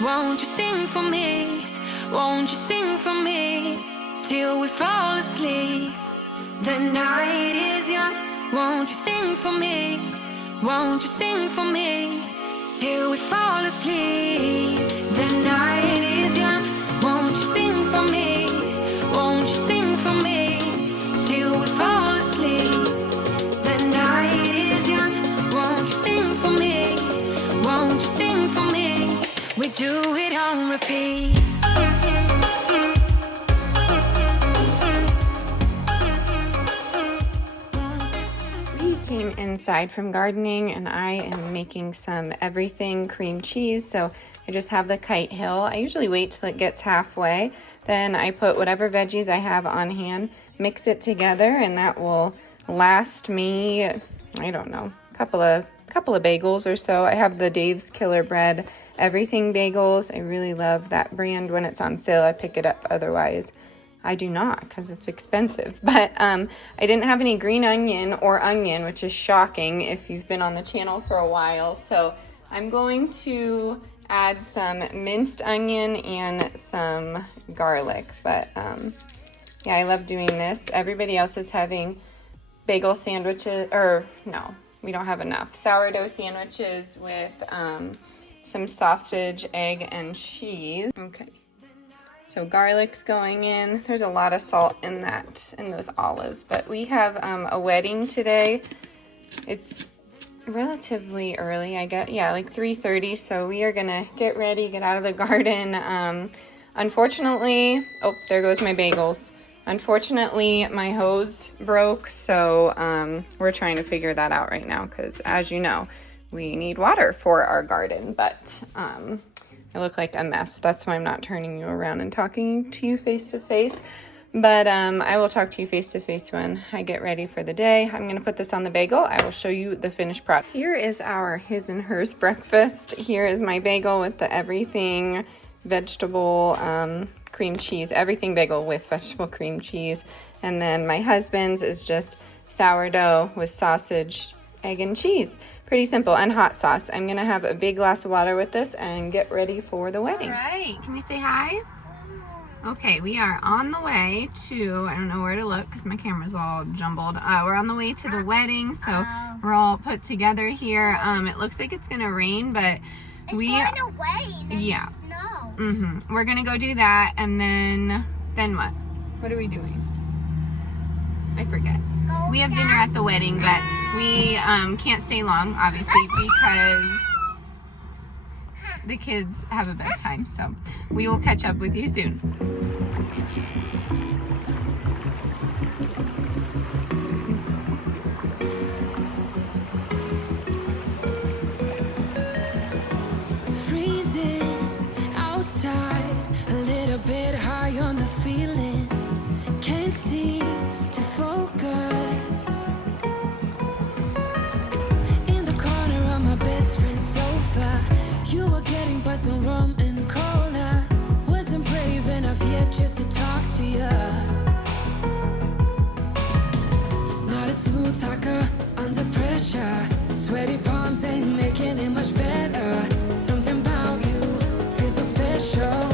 Won't you sing for me? Won't you sing for me till we fall asleep? The night is young. Won't you sing for me? Won't you sing for me till we fall asleep? The night is young. Won't you sing for me? Won't you sing for me till we fall asleep? The night is young. Won't you sing for me? Won't you sing for me? We do it on repeat. We came inside from gardening and I am making some everything cream cheese. So I just have the kite hill. I usually wait till it gets halfway. Then I put whatever veggies I have on hand, mix it together, and that will last me, I don't know, a couple of bagels or so. I have the Dave's Killer Bread everything bagels. I really love that brand. When it's on sale, I pick it up. Otherwise, I do not because it's expensive. But I didn't have any green onion or onion, which is shocking if you've been on the channel for a while. So I'm going to add some minced onion and some garlic. But yeah, I love doing this. Everybody else is having bagel sandwiches, or no, we don't have enough. Sourdough sandwiches with some sausage, egg, and cheese. Okay, so garlic's going in. There's a lot of salt in those olives. But we have a wedding today. It's relatively early, I guess. Yeah, like 3:30. So we are gonna get ready, get out of the garden. Unfortunately, oh, there goes my bagels. Unfortunately, my hose broke, so we're trying to figure that out right now because, as you know, we need water for our garden. But I look like a mess. That's why I'm not turning you around and talking to you face to face. But I will talk to you face to face when I get ready for the day. I'm going to put this on the bagel. I will show you the finished product. Here is our his and hers breakfast. Here is my bagel with the everything vegetable cream cheese, everything bagel with vegetable cream cheese. And then my husband's is just sourdough with sausage, egg, and cheese. Pretty simple, and hot sauce. I'm gonna have a big glass of water with this and get ready for the wedding. All right, can you say hi? Okay, we are on the way to, I don't know where to look because my camera's all jumbled. We're on the way to the wedding, so we're all put together here. It looks like it's gonna rain, but it's going to rain and yeah. snow. We're gonna go do that, and then what? What are we doing? I forget. We have dinner at the wedding, but we can't stay long, obviously, because the kids have a bedtime. So we will catch up with you soon. A little bit high on the feeling, can't seem to focus. In the corner of my best friend's sofa, you were getting buzzed on rum and cola. Wasn't brave enough yet just to talk to you. Not a smooth talker under pressure. Sweaty palms ain't making it much better. Something about you feels so special.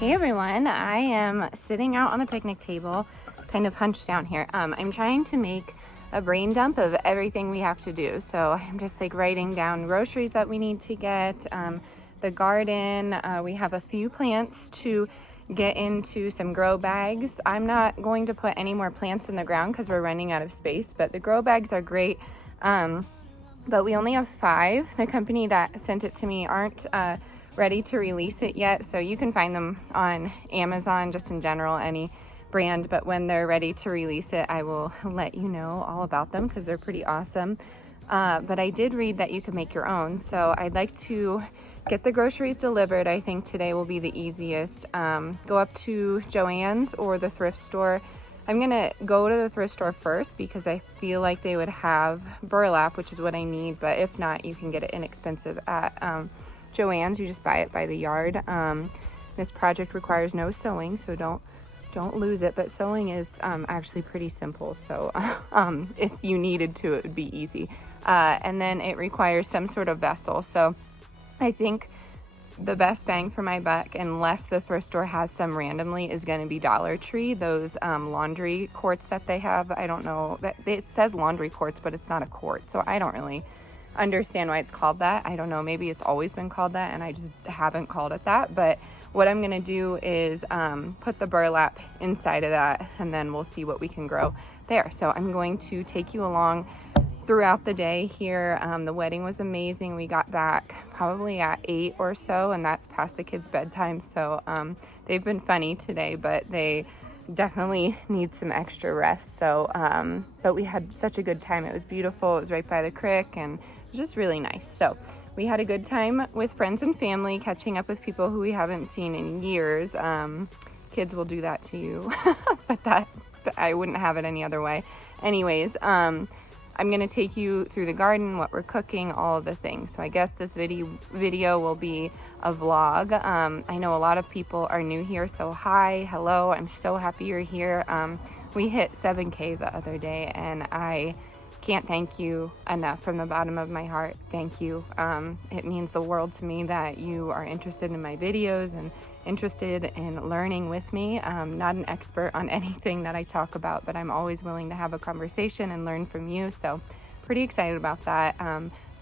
Hey everyone, I am sitting out on the picnic table, kind of hunched down here. I'm trying to make a brain dump of everything we have to do. So I'm just like writing down groceries that we need to get, the garden. We have a few plants to get into some grow bags. I'm not going to put any more plants in the ground because we're running out of space, but the grow bags are great. But we only have 5. The company that sent it to me aren't ready to release it yet, so you can find them on Amazon, just in general, any brand, but when they're ready to release it, I will let you know all about them because they're pretty awesome. But I did read that you can make your own, so I'd like to get the groceries delivered. I think today will be the easiest. Go up to Joann's or the thrift store. I'm gonna go to the thrift store first because I feel like they would have burlap, which is what I need, but if not, you can get it inexpensive at Joann's. You just buy it by the yard. This project requires no sewing, so don't lose it, but sewing is actually pretty simple, so if you needed to, it would be easy. And then it requires some sort of vessel, so I think the best bang for my buck, unless the thrift store has some randomly, is going to be Dollar Tree. Those laundry quarts that they have, I don't know, it says laundry quarts, but it's not a quart, so I don't really understand why it's called that. I don't know, maybe it's always been called that and I just haven't called it that. But what I'm going to do is put the burlap inside of that, and then we'll see what we can grow there. So I'm going to take you along throughout the day here. The wedding was amazing. We got back probably at 8 or so, and that's past the kids' bedtime. So they've been funny today, but they definitely need some extra rest. So, but we had such a good time. It was beautiful. It was right by the creek, and it was just really nice. So we had a good time with friends and family, catching up with people who we haven't seen in years. Kids will do that to you, but I wouldn't have it any other way. Anyways, I'm going to take you through the garden, what we're cooking, all of the things. So I guess this video will be a vlog. I know a lot of people are new here, so hi, hello, I'm so happy you're here. We hit 7K the other day, and I can't thank you enough from the bottom of my heart. Thank you. It means the world to me that you are interested in my videos and interested in learning with me. I'm not an expert on anything that I talk about, but I'm always willing to have a conversation and learn from you. So pretty excited about that.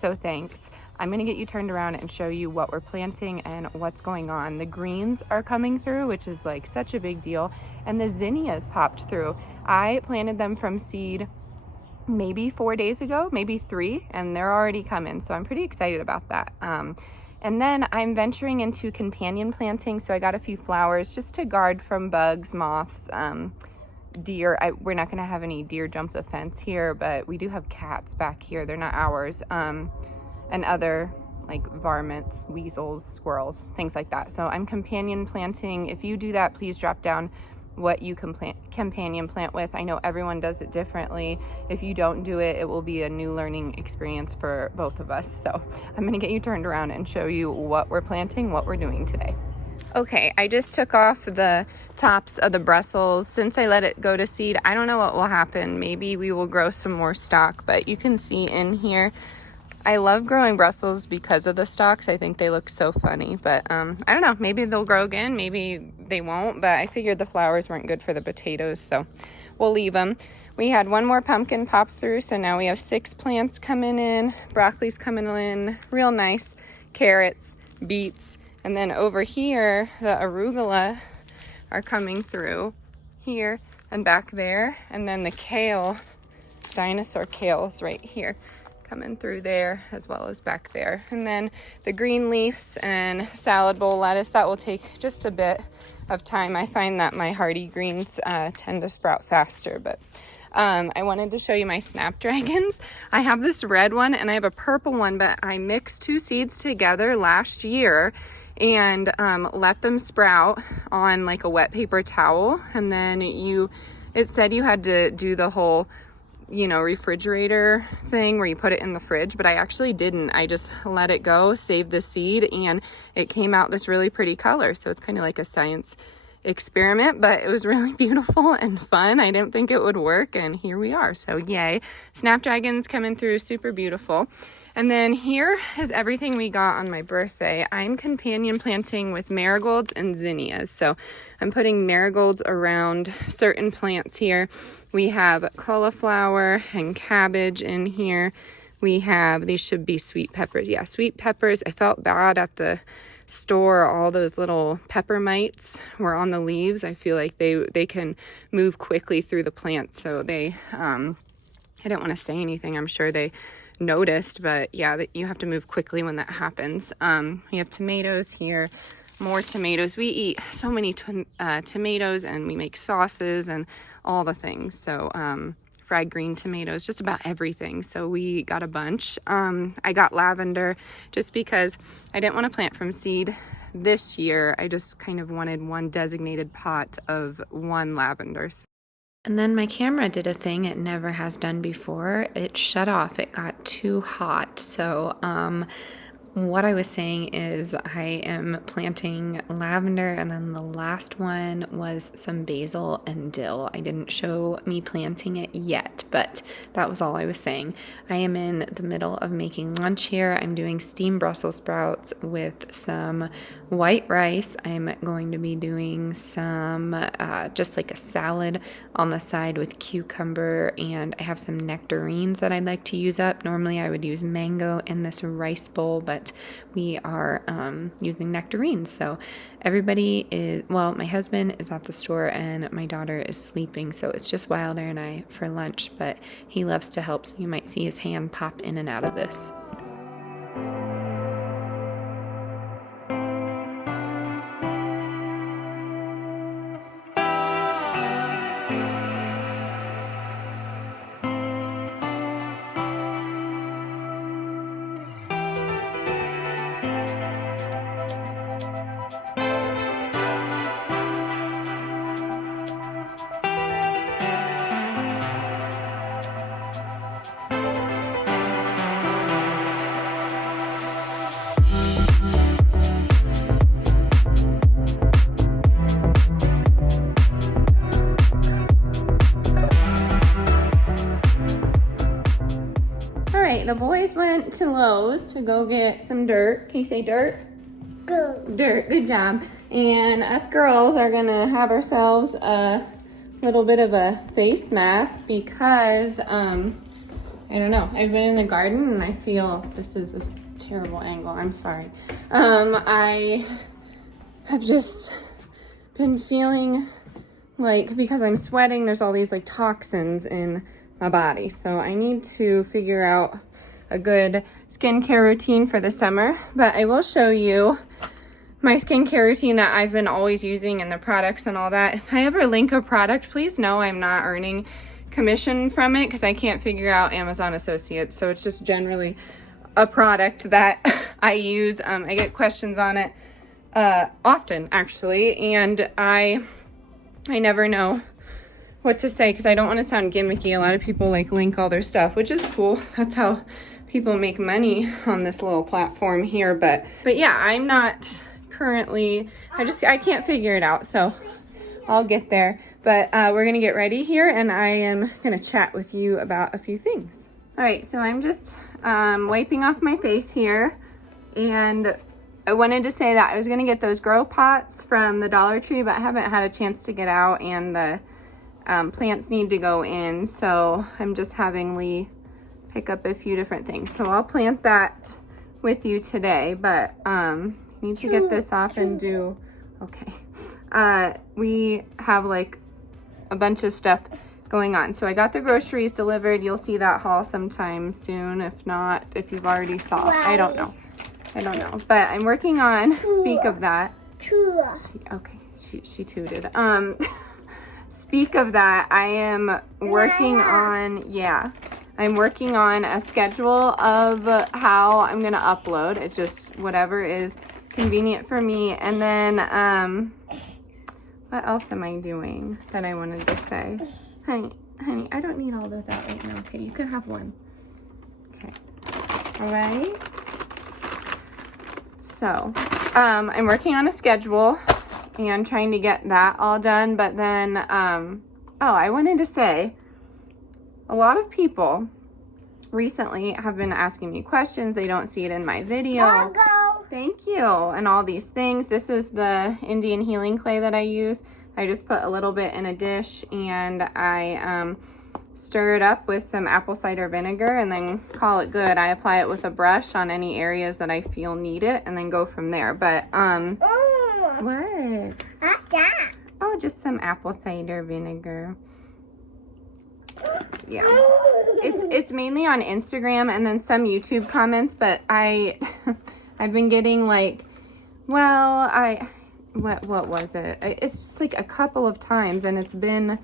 So thanks. I'm going to get you turned around and show you what we're planting and what's going on. The greens are coming through, which is like such a big deal. And the zinnias popped through. I planted them from seed maybe 4 days ago, maybe 3, and they're already coming. So I'm pretty excited about that. And then I'm venturing into companion planting. So I got a few flowers just to guard from bugs, moths, deer. We're not going to have any deer jump the fence here, but we do have cats back here. They're not ours. And other like varmints, weasels, squirrels, things like that. So I'm companion planting. If you do that, please drop down what you can companion plant with. I know everyone does it differently. If you don't do it, it will be a new learning experience for both of us. So I'm gonna get you turned around and show you what we're planting, what we're doing today. Okay, I just took off the tops of the Brussels. Since I let it go to seed, I don't know what will happen. Maybe we will grow some more stalk, but you can see in here, I love growing Brussels because of the stalks. I think they look so funny, but I don't know, maybe they'll grow again, maybe they won't, but I figured the flowers weren't good for the potatoes, so we'll leave them. We had one more pumpkin pop through, so now we have 6 plants coming in, broccoli's coming in, real nice, carrots, beets, and then over here, the arugula are coming through here and back there, and then the kale, dinosaur kale is right here, coming through there as well as back there. And then the green leaves and salad bowl lettuce, that will take just a bit of time. I find that my hardy greens tend to sprout faster, but I wanted to show you my Snapdragons. I have this red one and I have a purple one, but I mixed 2 seeds together last year and let them sprout on like a wet paper towel. And then it said you had to do the whole refrigerator thing where you put it in the fridge, but I actually didn't. I just let it go, saved the seed, and it came out this really pretty color. So it's kind of like a science experiment, but it was really beautiful and fun. I didn't think it would work, and here we are. So yay. Snapdragons coming through, super beautiful. And then here is everything we got on my birthday. I'm companion planting with marigolds and zinnias. So I'm putting marigolds around certain plants here. We have cauliflower and cabbage in here. We have, these should be sweet peppers. Yeah, sweet peppers. I felt bad at the store, all those little pepper mites were on the leaves. I feel like they can move quickly through the plants. So they, I didn't want to say anything. I'm sure they noticed, but yeah, you have to move quickly when that happens. We have tomatoes here, more tomatoes. We eat so many tomatoes, and we make sauces and all the things. So, fried green tomatoes, just about everything. So we got a bunch. I got lavender just because I didn't want to plant from seed this year. I just kind of wanted one designated pot of one lavender. And then my camera did a thing it never has done before. It shut off. It got too hot. So, what I was saying is I am planting lavender, and then the last one was some basil and dill. I didn't show me planting it yet, but that was all I was saying. I am in the middle of making lunch here. I'm doing steamed Brussels sprouts with some white rice. I'm going to be doing some just like a salad on the side with cucumber, and I have some nectarines that I'd like to use up. Normally I would use mango in this rice bowl, but we are using nectarines. So everybody is, well, my husband is at the store and my daughter is sleeping, so it's just Wilder and I for lunch, but he loves to help, so you might see his hand pop in and out of this. The boys went to Lowe's to go get some dirt. Can you say dirt? Good. Dirt, good job. And us girls are gonna have ourselves a little bit of a face mask because, I don't know, I've been in the garden and I feel, this is a terrible angle, I'm sorry. I have just been feeling like, because I'm sweating, there's all these like toxins in my body. So I need to figure out a good skincare routine for the summer, but I will show you my skincare routine that I've been always using and the products and all that. If I ever link a product, please know I'm not earning commission from it because I can't figure out Amazon Associates. So it's just generally a product that I use. I get questions on it often actually, and I never know what to say because I don't want to sound gimmicky. A lot of people like link all their stuff, which is cool. That's how people make money on this little platform here. But yeah, I'm not currently, I can't figure it out. So I'll get there. But we're going to get ready here and I am going to chat with you about a few things. All right, so I'm just wiping off my face here. And I wanted to say that I was going to get those grow pots from the Dollar Tree, but I haven't had a chance to get out and the plants need to go in, so I'm just having Lee pick up a few different things. So I'll plant that with you today, but need to get this off and do, okay. We have like a bunch of stuff going on. So I got the groceries delivered. You'll see that haul sometime soon. If not, if you've already saw it, I don't know. But I'm working on, speak of that. Okay, she tooted. Speak of that, I am working on, I'm working on a schedule of how I'm going to upload. It's just whatever is convenient for me. And then, what else am I doing that I wanted to say? Honey, I don't need all those out right now. Okay, you can have one. Okay. All right. So, I'm working on a schedule and trying to get that all done. But then, I wanted to say, a lot of people recently have been asking me questions. They don't see it in my video. Thank you. And all these things. This is the Indian healing clay that I use. I just put a little bit in a dish and I stir it up with some apple cider vinegar and then call it good. I apply it with a brush on any areas that I feel need it and then go from there. But what? What's that? Oh, just some apple cider vinegar. Yeah, it's mainly on Instagram and then some YouTube comments, but I've been getting like, well, what was it? It's just like a couple of times, and it's been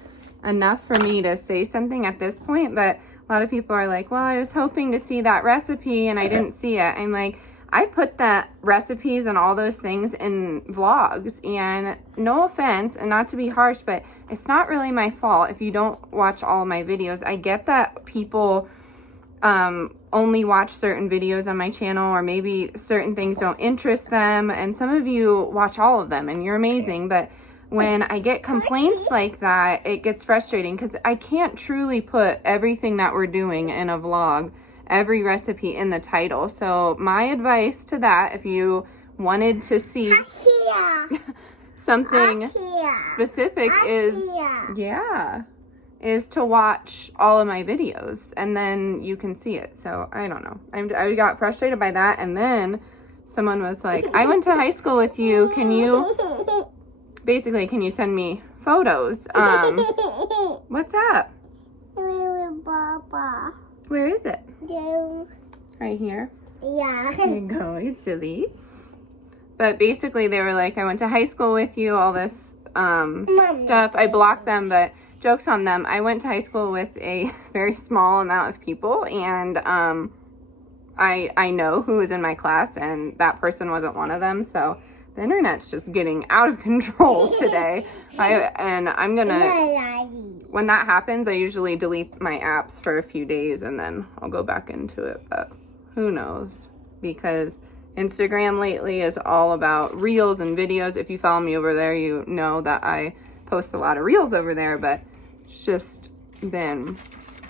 enough for me to say something at this point. But a lot of people are like, well, I was hoping to see that recipe and I didn't see it. I'm like, I put the recipes and all those things in vlogs, and no offense and not to be harsh, but it's not really my fault if you don't watch all my videos. I get that people only watch certain videos on my channel, or maybe certain things don't interest them, and some of you watch all of them and you're amazing, but when I get complaints like that, it gets frustrating because I can't truly put everything that we're doing in a vlog, every recipe in the title. So my advice to that, if you wanted to see something specific, is to watch all of my videos and then you can see it. So I don't know, I got frustrated by that, and then someone was like, I went to high school with you, can you send me photos? What's up? Where is it? Right here. Yeah. Here you go, you silly. But basically they were like, I went to high school with you, all this stuff. I blocked them, but joke's on them. I went to high school with a very small amount of people, and I know who was in my class, and that person wasn't one of them. So the internet's just getting out of control today. I'm gonna, when that happens, I usually delete my apps for a few days and then I'll go back into it, but who knows, because Instagram lately is all about reels and videos. If you follow me over there, you know that I post a lot of reels over there, but it's just been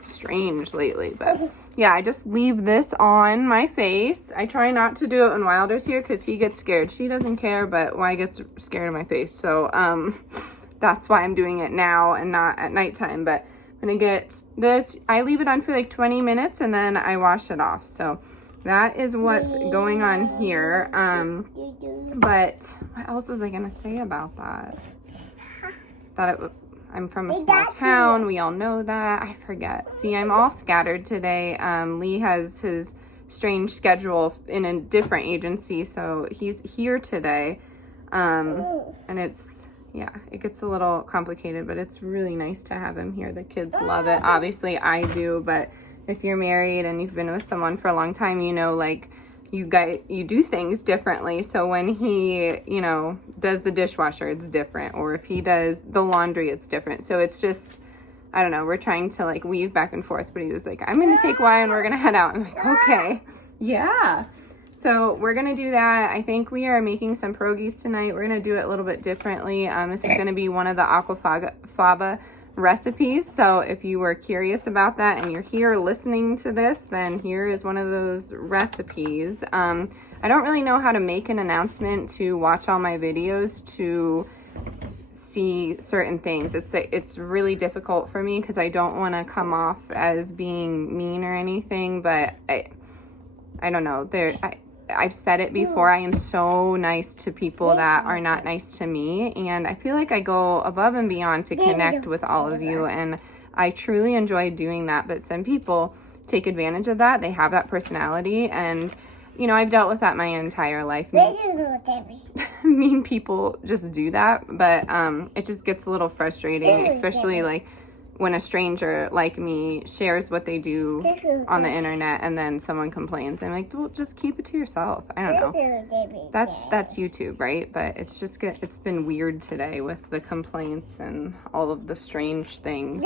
strange lately. But yeah, I just leave this on my face. I try not to do it when Wilder's here because he gets scared. She doesn't care, but why gets scared of my face? So that's why I'm doing it now and not at nighttime. But I'm gonna get this. I leave it on for like 20 minutes and then I wash it off. So that is what's going on here. But what else was I gonna say about that? I'm from a small town. We all know that. I forget. See, I'm all scattered today. Lee has his strange schedule in a different agency, so he's here today. And it's, yeah, it gets a little complicated, but it's really nice to have him here. The kids love it. Obviously, I do, but if you're married and you've been with someone for a long time, you know, like, you do things differently. So when he, you know, does the dishwasher, it's different. Or if he does the laundry, it's different. So it's just, I don't know, we're trying to like weave back and forth. But he was like, I'm going to take Y and we're going to head out. I'm like, okay, yeah. So we're going to do that. I think we are making some pierogis tonight. We're going to do it a little bit differently. This is going to be one of the aquafaba recipes. So if you were curious about that and you're here listening to this, then here is one of those recipes. I don't really know how to make an announcement to watch all my videos to see certain things. It's really difficult for me because I don't want to come off as being mean or anything, but I don't know. I've said it before, I am so nice to people that are not nice to me, and I feel like I go above and beyond to connect with all of you, and I truly enjoy doing that. But some people take advantage of that. They have that personality, and you know, I've dealt with that my entire life. Mean people just do that, but it just gets a little frustrating, especially like when a stranger like me shares what they do on the internet and then someone complains. I'm like, well, just keep it to yourself. I don't know. That's YouTube, right? But it's just it's been weird today with the complaints and all of the strange things.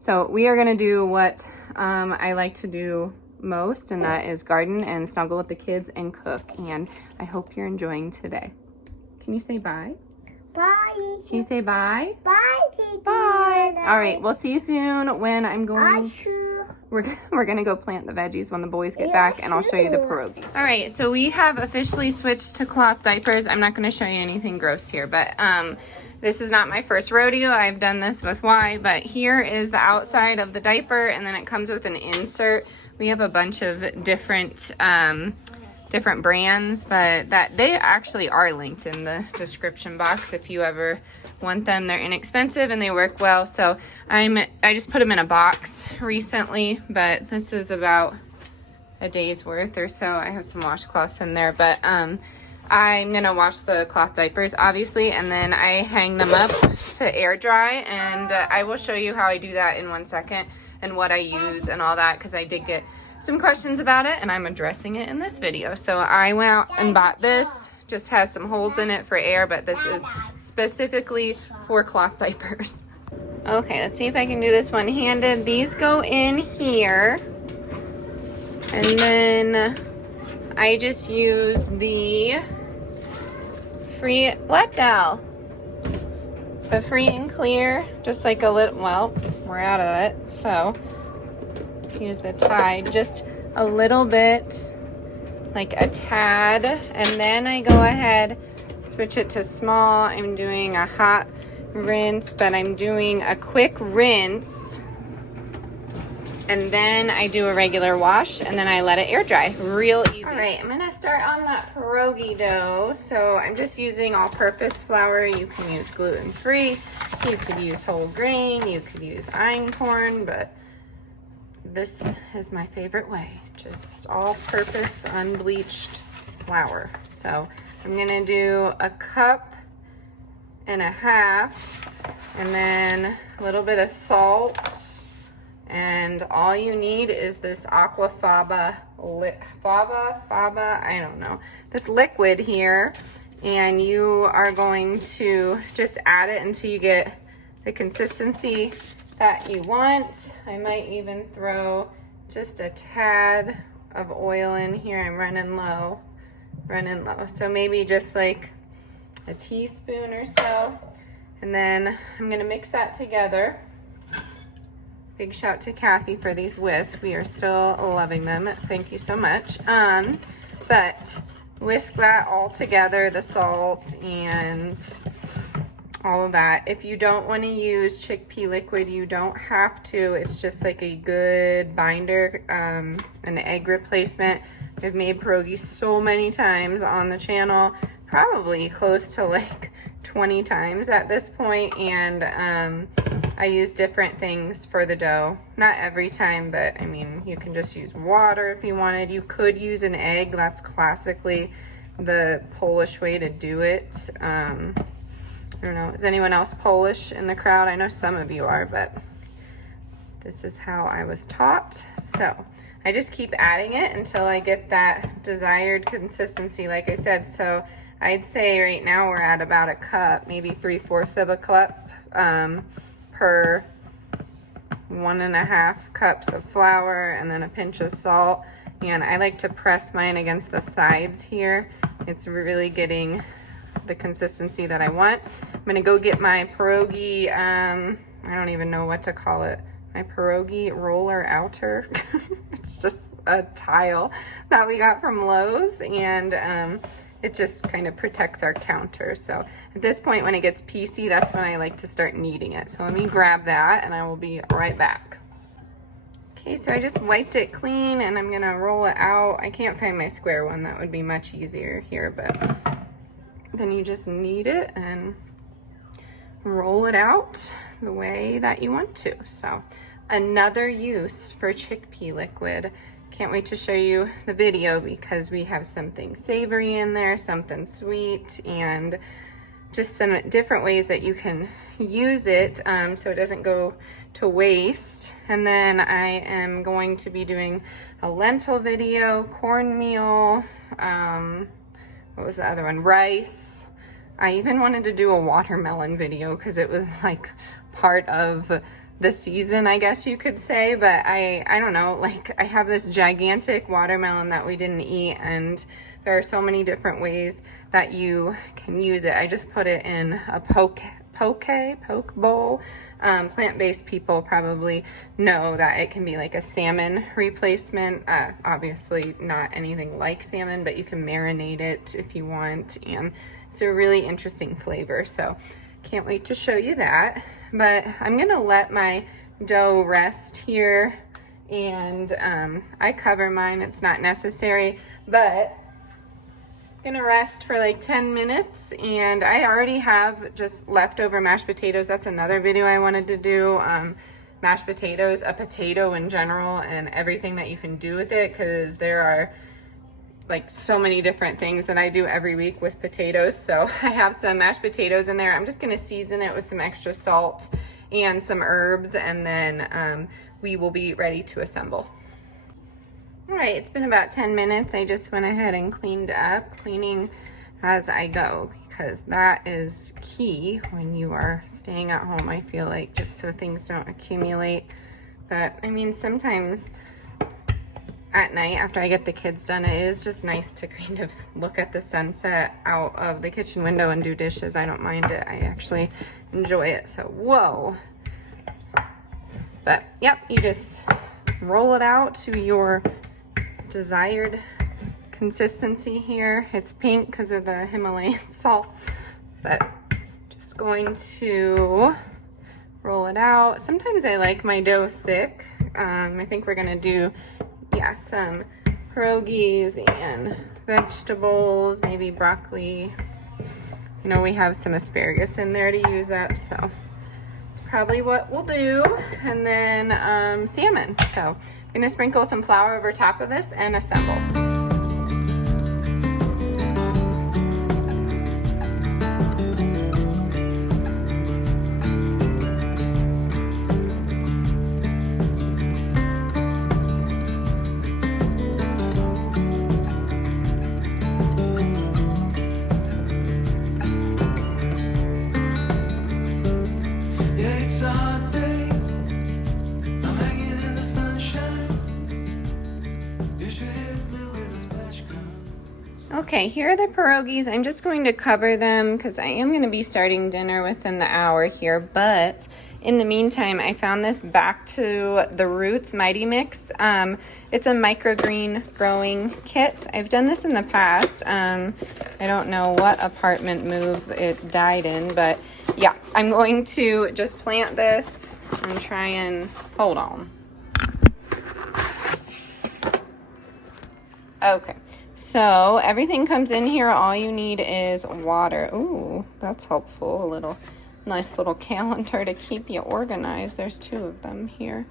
So we are gonna do what I like to do most, and that is garden and snuggle with the kids and cook. And I hope you're enjoying today. Can you say bye? Bye. Can you say bye? Bye. Bye. All right, we'll see you soon when I'm going. we're gonna go plant the veggies when the boys get back, and I'll show you the pierogies. All right, so we have officially switched to cloth diapers. I'm not gonna show you anything gross here, but this is not my first rodeo. I've done this with Y, but here is the outside of the diaper, and then it comes with an insert. We have a bunch of different different brands, but that they actually are linked in the description box if you ever want them. They're inexpensive and they work well. So I just put them in a box recently, but this is about a day's worth or so. I have some washcloths in there, but I'm gonna wash the cloth diapers obviously, and then I hang them up to air dry, and I will show you how I do that in 1 second and what I use and all that, because I did get some questions about it and I'm addressing it in this video. So I went out and bought this. Just has some holes in it for air, but this is specifically for cloth diapers. Okay, let's see if I can do this one-handed. These go in here, and then I just use the free, what Dal? The free and clear, just like a little, well, we're out of it, so use the Tide, just a little bit, like a tad, and then I go ahead, switch it to small. I'm doing a hot rinse, but I'm doing a quick rinse, and then I do a regular wash, and then I let it air dry. Real easy. All right, I'm gonna start on that pierogi dough. So I'm just using all-purpose flour. You can use gluten-free, you could use whole grain, you could use einkorn, but this is my favorite way, just all-purpose unbleached flour. So I'm gonna do 1.5 cups, and then a little bit of salt, and all you need is this aquafaba, I don't know, this liquid here, and you are going to just add it until you get the consistency that you want. I might even throw just a tad of oil in here. I'm running low, so maybe just like a teaspoon or so, and then I'm gonna mix that together. Big shout to Kathy for these whisks. We are still loving them. Thank you so much. But whisk that all together, the salt and all of that. If you don't want to use chickpea liquid, you don't have to. It's just like a good binder, an egg replacement. I've made pierogies so many times on the channel, probably close to like 20 times at this point, and I use different things for the dough. Not every time, but I mean, you can just use water if you wanted. You could use an egg. That's classically the Polish way to do it. I don't know, is anyone else Polish in the crowd? I know some of you are, but this is how I was taught. So I just keep adding it until I get that desired consistency, like I said. So I'd say right now we're at about 1 cup, maybe 3/4 of a cup per 1.5 cups of flour, and then a pinch of salt. And I like to press mine against the sides here. It's really getting the consistency that I want. I'm gonna go get my pierogi, I don't even know what to call it, my pierogi roller outer. It's just a tile that we got from Lowe's, and it just kind of protects our counter. So at this point, when it gets piecey, that's when I like to start kneading it. So let me grab that and I will be right back. Okay, so I just wiped it clean and I'm gonna roll it out. I can't find my square one, that would be much easier here, but then you just knead it and roll it out the way that you want to. So another use for chickpea liquid. Can't wait to show you the video because we have something savory in there, something sweet, and just some different ways that you can use it so it doesn't go to waste. And then I am going to be doing a lentil video, cornmeal, what was the other one? Rice. I even wanted to do a watermelon video because it was like part of the season, I guess you could say, but I don't know, like I have this gigantic watermelon that we didn't eat, and there are so many different ways that you can use it. I just put it in a poke bowl. Plant-based people probably know that it can be like a salmon replacement. Obviously not anything like salmon, but you can marinate it if you want, and it's a really interesting flavor. So can't wait to show you that. But I'm gonna let my dough rest here, and I cover mine, it's not necessary, but gonna rest for like 10 minutes. And I already have just leftover mashed potatoes. That's another video I wanted to do. Mashed potatoes, a potato in general, and everything that you can do with it, because there are like so many different things that I do every week with potatoes. So I have some mashed potatoes in there. I'm just gonna season it with some extra salt and some herbs, and then we will be ready to assemble. All right, it's been about 10 minutes. I just went ahead and cleaned up, cleaning as I go, because that is key when you are staying at home, I feel like, just so things don't accumulate. But I mean, sometimes at night after I get the kids done, it is just nice to kind of look at the sunset out of the kitchen window and do dishes. I don't mind it. I actually enjoy it. So, whoa. But yep, you just roll it out to your desired consistency here. It's pink because of the Himalayan salt, but just going to roll it out. Sometimes I like my dough thick. I think we're gonna do, yeah, some pierogis and vegetables, maybe broccoli. You know, we have some asparagus in there to use up, so it's probably what we'll do. And then salmon. So I'm gonna sprinkle some flour over top of this and assemble. Okay, here are the pierogis. I'm just going to cover them because I am going to be starting dinner within the hour here. But in the meantime, I found this Back to the Roots Mighty Mix. It's a microgreen growing kit. I've done this in the past. I don't know what apartment move it died in, but yeah, I'm going to just plant this and try and hold on. Okay. So everything comes in here. All you need is water. Ooh, that's helpful. A little nice little calendar to keep you organized. There's 2 of them here.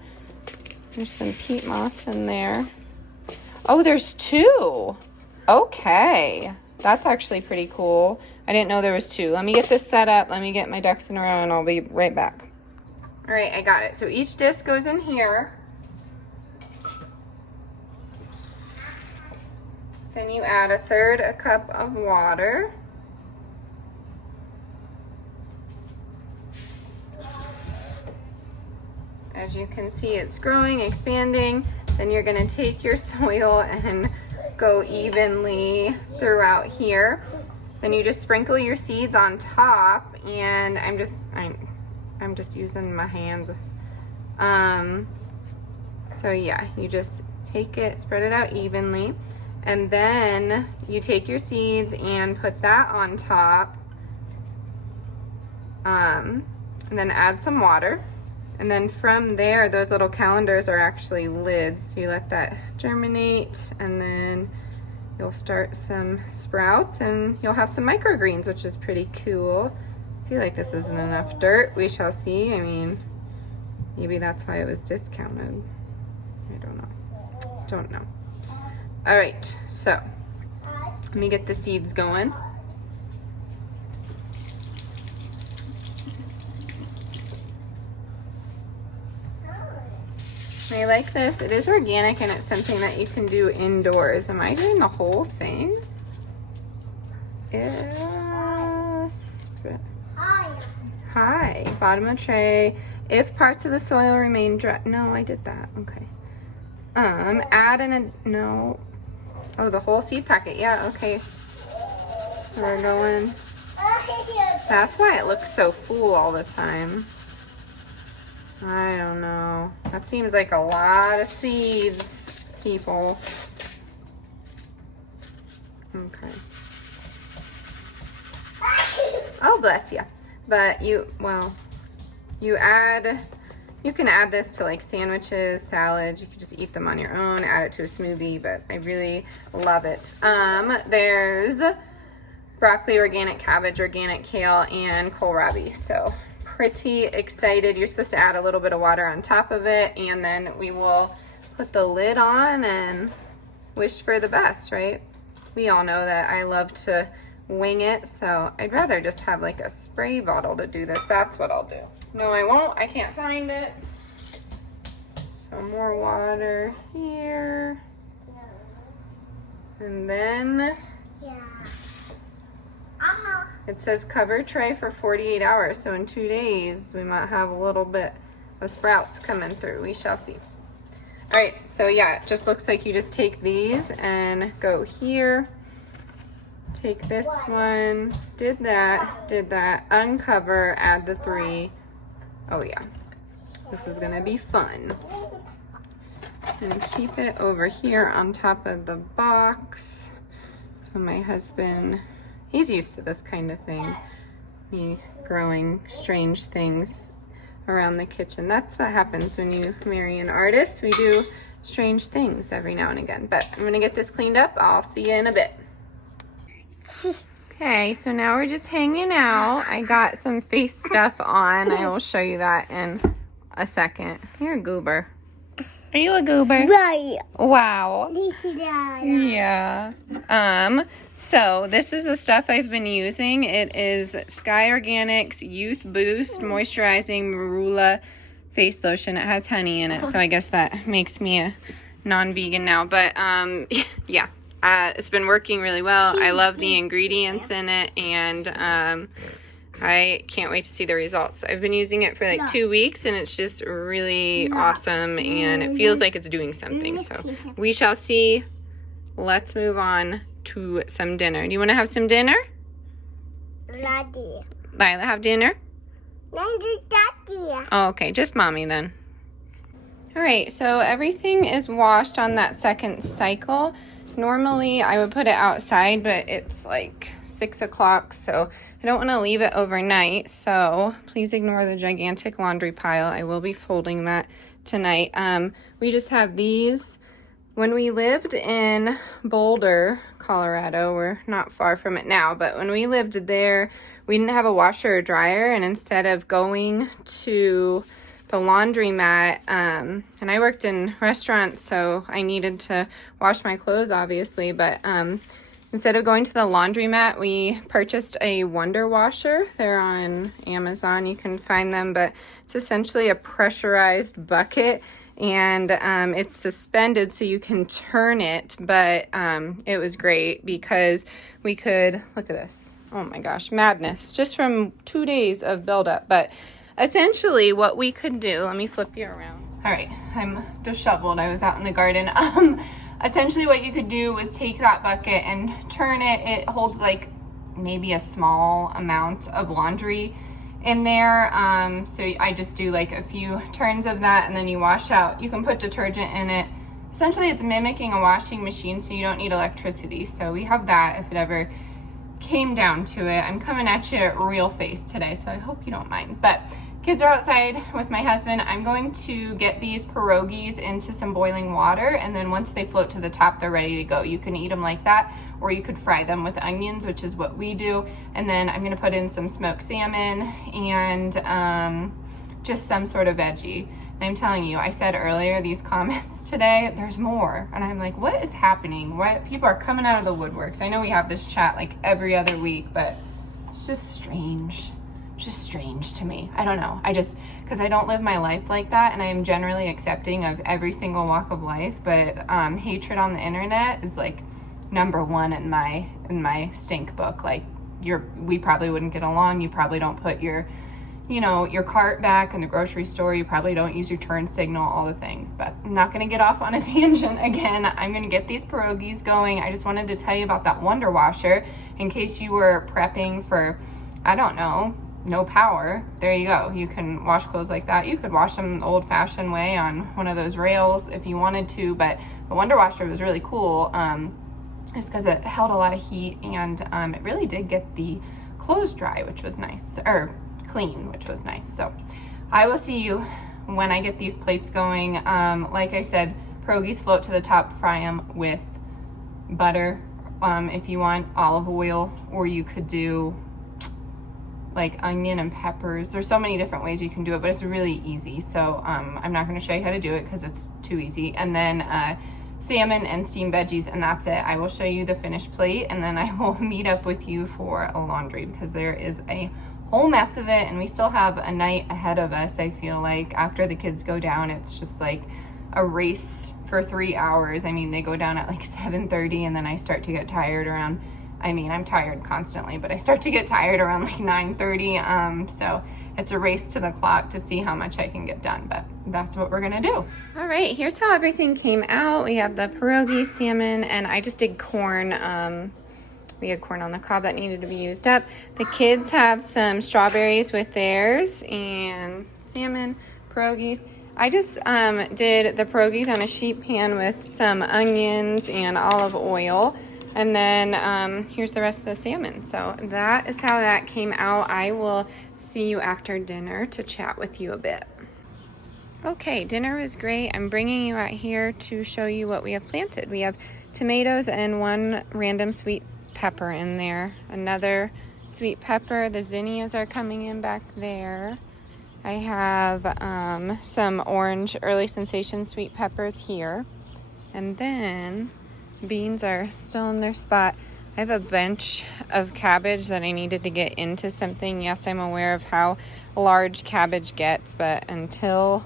There's some peat moss in there. Oh, there's 2. Okay, that's actually pretty cool. I didn't know there was 2. Let me get this set up. Let me get my ducks in a row and I'll be right back. All right, I got it. So each disc goes in here. Then you add 1/3 cup of water. As you can see, it's growing, expanding. Then you're gonna take your soil and go evenly throughout here. Then you just sprinkle your seeds on top, and I'm just using my hands. So yeah, you just take it, spread it out evenly. And then you take your seeds and put that on top, and then add some water. And then from there, those little calendars are actually lids. So you let that germinate, and then you'll start some sprouts and you'll have some microgreens, which is pretty cool. I feel like this isn't enough dirt. We shall see. I mean, maybe that's why it was discounted. I don't know. All right, so let me get the seeds going. I like this. It is organic and it's something that you can do indoors. Am I doing the whole thing? Yes. Hi. Bottom of tray. If parts of the soil remain dry. No, I did that. Okay. Add in a, no. Oh, the whole seed packet. Yeah, okay. We're going. That's why it looks so full all the time. I don't know. That seems like a lot of seeds, people. Okay. Oh, bless you. But you can add this to like sandwiches, salads. You could just eat them on your own, add it to a smoothie, but I really love it. There's broccoli, organic cabbage, organic kale, and kohlrabi. So pretty excited. You're supposed to add a little bit of water on top of it, and then we will put the lid on and wish for the best, right? We all know that I love to wing it, so I'd rather just have like a spray bottle to do this. That's what I'll do. No, I won't. I can't find it. So more water here. And then it says cover tray for 48 hours. So in 2 days, we might have a little bit of sprouts coming through. We shall see. All right, so yeah, it just looks like you just take these and go here. Take this one, did that, uncover, add the 3. Oh yeah, this is gonna be fun. And keep it over here on top of the box. So my husband, he's used to this kind of thing. Me growing strange things around the kitchen. That's what happens when you marry an artist. We do strange things every now and again. But I'm gonna get this cleaned up. I'll see you in a bit. Okay, so now we're just hanging out. I got some face stuff on. I will show you that in a second. You're a goober. Are you a goober? Right. Wow. Yeah. So this is the stuff I've been using. It is Sky Organics Youth Boost Moisturizing Marula Face Lotion. It has honey in it, so I guess that makes me a non-vegan now. But yeah. It's been working really well. I love the ingredients in it, and I can't wait to see the results. I've been using it for like 2 weeks, and it's just really awesome, and it feels like it's doing something. So we shall see. Let's move on to some dinner. Do you want to have some dinner? Daddy. Lila, have dinner? Daddy. Oh, okay, just mommy then. All right, so everything is washed on that second cycle. Normally I would put it outside, but it's like 6 o'clock, so I don't want to leave it overnight. So please ignore the gigantic laundry pile. I will be folding that tonight. We just have these. When we lived in Boulder, Colorado, we're not far from it now, but when we lived there, we didn't have a washer or dryer, and instead of going to the laundromat, and I worked in restaurants, so I needed to wash my clothes, obviously, but instead of going to the laundromat, we purchased a Wonder Washer. They're on Amazon, you can find them, but it's essentially a pressurized bucket, and it's suspended so you can turn it, but it was great because we could, look at this, oh my gosh, madness, just from 2 days of buildup. But essentially what we could do, let me flip you around. All right, I'm disheveled. I was out in the garden. Essentially what you could do was take that bucket and turn it. It holds like maybe a small amount of laundry in there. So I just do like a few turns of that, and then you wash out. You can put detergent in it. Essentially it's mimicking a washing machine, so you don't need electricity. So we have that if it ever came down to it. I'm coming at you real face today, so I hope you don't mind. But kids are outside with my husband. I'm going to get these pierogis into some boiling water, and then once they float to the top, they're ready to go. You can eat them like that, or you could fry them with onions, which is what we do. And then I'm gonna put in some smoked salmon and just some sort of veggie. And I'm telling you, I said earlier, these comments today, there's more. And I'm like, what is happening? What, people are coming out of the woodworks. I know we have this chat like every other week, but it's just strange. Just strange to me. I don't know. Because I don't live my life like that, and I am generally accepting of every single walk of life, but hatred on the internet is like #1 in my stink book. Like, we probably wouldn't get along. You probably don't put your cart back in the grocery store. You probably don't use your turn signal, all the things. But I'm not going to get off on a tangent again. I'm going to get these pierogis going. I just wanted to tell you about that Wonder Washer in case you were prepping for I don't know, no power, there you go. You can wash clothes like that. You could wash them the old-fashioned way on one of those rails if you wanted to, but the Wonder Washer was really cool just because it held a lot of heat, and it really did get the clothes dry, which was nice, or clean, which was nice. So I will see you when I get these plates going. Like I said, pierogis float to the top, fry them with butter if you want, olive oil, or you could do like onion and peppers. There's so many different ways you can do it, but it's really easy. So I'm not going to show you how to do it because it's too easy. And then salmon and steamed veggies, and that's it. I will show you the finished plate, and then I will meet up with you for a laundry because there is a whole mess of it, and we still have a night ahead of us. I feel like after the kids go down, it's just like a race for 3 hours. I mean, they go down at like 7:30, and then I start to get tired around, I mean, I'm tired constantly, but I start to get tired around like 9:30. So it's a race to the clock to see how much I can get done, but that's what we're gonna do. All right, here's how everything came out. We have the pierogi, salmon, and I just did corn. We had corn on the cob that needed to be used up. The kids have some strawberries with theirs, and salmon, pierogis. I just did the pierogis on a sheet pan with some onions and olive oil. And then here's the rest of the salmon. So that is how that came out. I will see you after dinner to chat with you a bit. Okay, dinner was great. I'm bringing you out here to show you what we have planted. We have tomatoes and one random sweet pepper in there. Another sweet pepper. The zinnias are coming in back there. I have some orange early sensation sweet peppers here. And then beans are still in their spot. I have a bunch of cabbage that I needed to get into something. Yes, I'm aware of how large cabbage gets, but until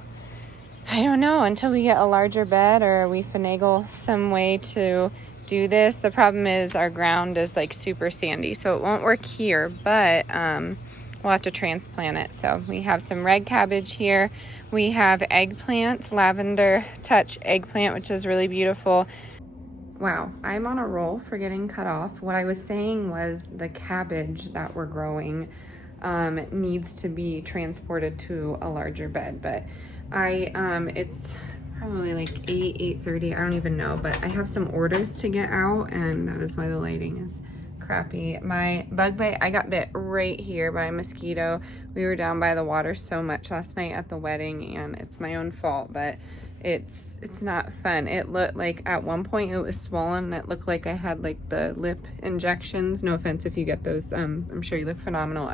we get a larger bed or we finagle some way to do this. The problem is our ground is like super sandy, so it won't work here, but we'll have to transplant it. So we have some red cabbage here. We have eggplant, lavender touch eggplant, which is really beautiful. Wow, I'm on a roll for getting cut off. What I was saying was the cabbage that we're growing needs to be transported to a larger bed, but it's probably like 8:30, I don't even know, but I have some orders to get out, and that is why the lighting is crappy. My bug bite, I got bit right here by a mosquito. We were down by the water so much last night at the wedding, and it's my own fault, but it's not fun. It looked like at one point it was swollen. It looked like I had like the lip injections. No offense if you get those. I'm sure you look phenomenal.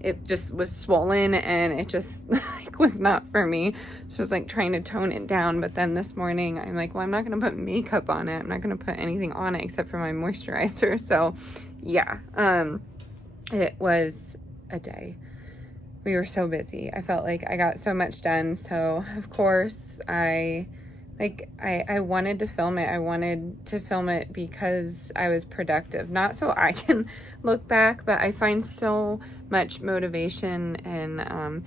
It just was swollen, and it just like was not for me. So I was like trying to tone it down. But then this morning I'm like, well, I'm not going to put makeup on it. I'm not going to put anything on it except for my moisturizer. So yeah, it was a day. We were so busy. I felt like I got so much done. So of course I wanted to film it. I wanted to film it because I was productive, not so I can look back, but I find so much motivation in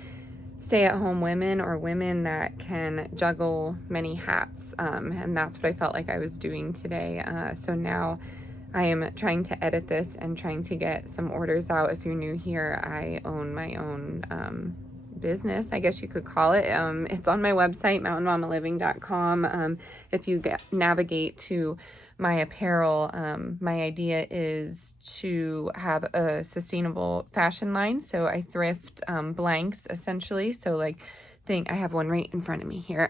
stay-at-home women or women that can juggle many hats, and that's what I felt like I was doing today. So now I am trying to edit this and trying to get some orders out. If you're new here, I own my own business, I guess you could call it. It's on my website, mountainmammaliving.com. If you navigate to my apparel, my idea is to have a sustainable fashion line. So I thrift blanks essentially. So like I have one right in front of me here.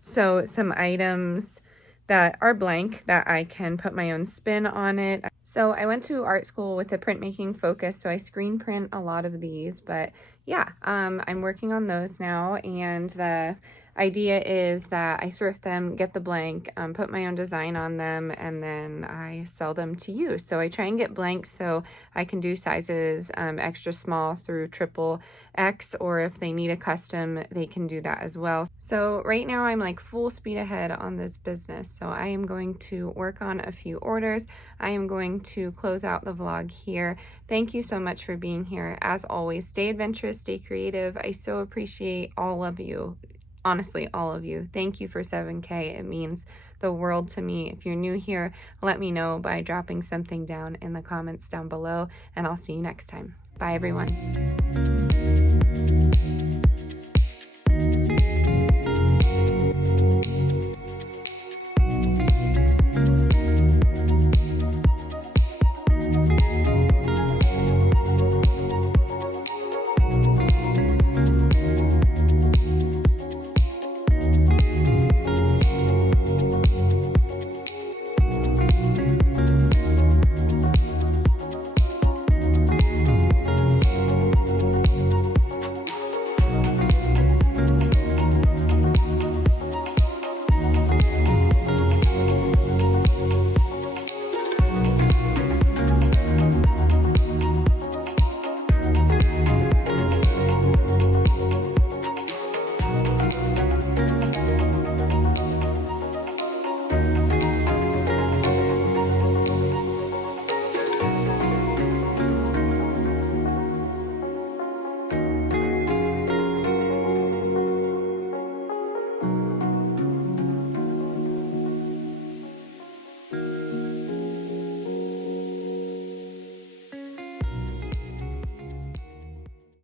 So some items that are blank that I can put my own spin on it. So I went to art school with a printmaking focus, so I screen print a lot of these, but yeah, I'm working on those now, and the idea is that I thrift them, get the blank, put my own design on them, and then I sell them to you. So I try and get blanks so I can do sizes extra small through XXX, or if they need a custom, they can do that as well. So right now I'm like full speed ahead on this business. So I am going to work on a few orders. I am going to close out the vlog here. Thank you so much for being here. As always, stay adventurous, stay creative. I so appreciate all of you. Honestly, all of you. Thank you for 7K. It means the world to me. If you're new here, let me know by dropping something down in the comments down below, and I'll see you next time. Bye, everyone.